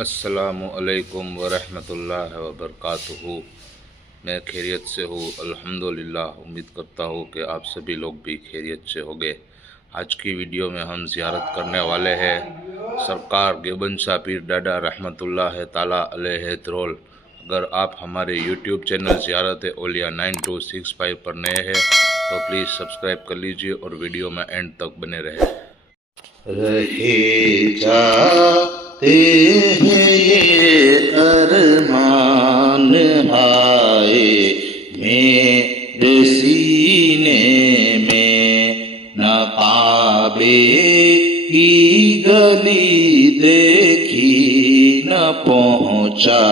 अस्सलामुअलैकुम वरहमतुल्लाहि वबरकातुहू। मैं खैरियत से हूँ अल्हम्दुलिल्लाह। उम्मीद करता हूँ कि आप सभी लोग भी खैरियत से होंगे। आज की वीडियो में हम ज़ियारत करने वाले हैं सरकार गिबन शाह पीर डाडा रहमतुल्लाह ताला अलैहि त्रोल। अगर आप हमारे यूट्यूब चैनल ज़ियारत औलिया 9265 पर नए हैं तो प्लीज़ सब्सक्राइब कर लीजिए और वीडियो में एंड तक बने रहे जाते हैं ये अरमान हाय मेरे सीने में, न काबे की गली देखी न पहुँचा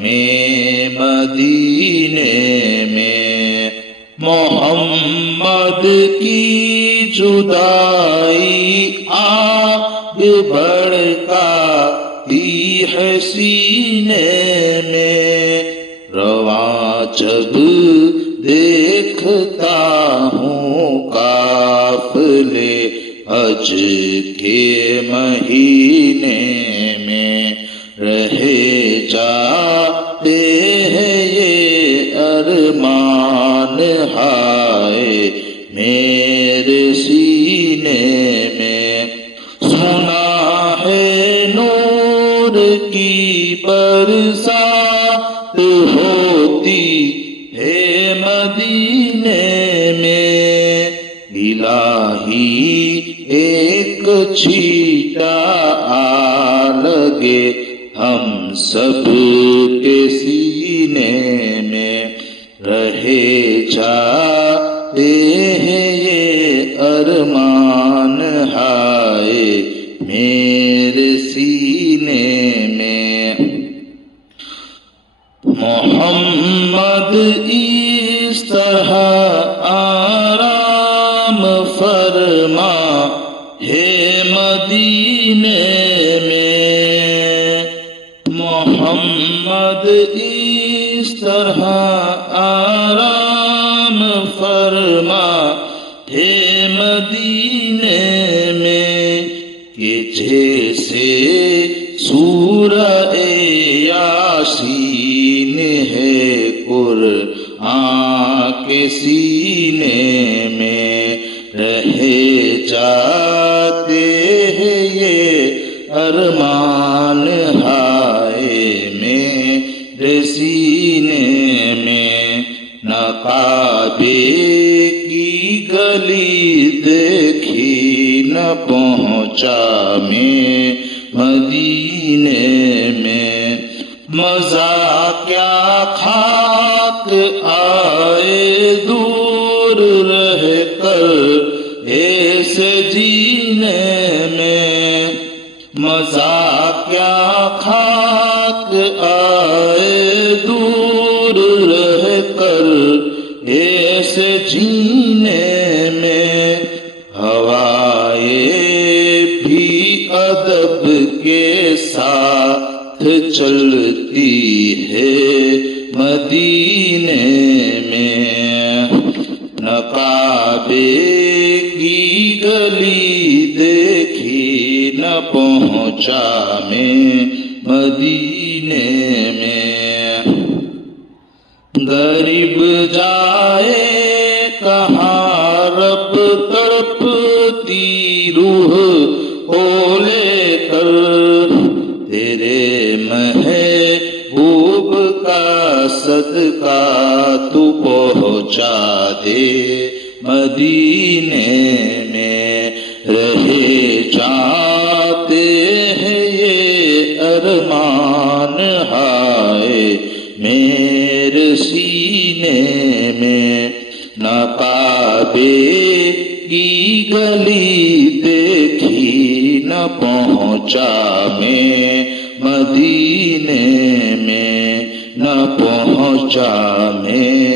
मैं मदीने में। मोहम्मद की जुदाई आग भड़काती है सीने में, रवां जब देखता हूँ काफिले हज के महीने में। रहे जाते हैं ये अरमान हाय मेरे सीने में। सुना है नूर की बरसात होती है मदीने में, इलाही एक छीटा आ लगे हम सब के सीने में। रहे जाते हैं ये अरमान हाय मेरे सीने में। मोहम्मद इस तरह आराम फरमा है मदीने में। मोहम्मद इस तरह आराम फरमा है मदीने में, कि जैसे सूरह यासीन है कुरआन के सीने में। रहे जाते हैं ये अरमान हाय मेरे सीने में, न काबे की गली देखी न पहुँचा मैं मदीने में। मज़ा क्या खाक आए दूर रह कर ऐसे जीने में। मज़ा क्या खाक आए दूर रह कर ऐसे जीने में। हवाएं भी अदब के साथ चलती है मदीने में, न काबे की गली देखी न पहुँचा मैं मदीने में। गरीब जाए कहाँ रब तड़पती रूह को लेकर, तेरे महबूब का सदका तू पहुँचा दे मदीने में। रहे जाते हैं ये अरमान हाय मेरे सीने में, न काबे की गली देखी न पहुँचा मैं मदीने में, न पहुँचा मैं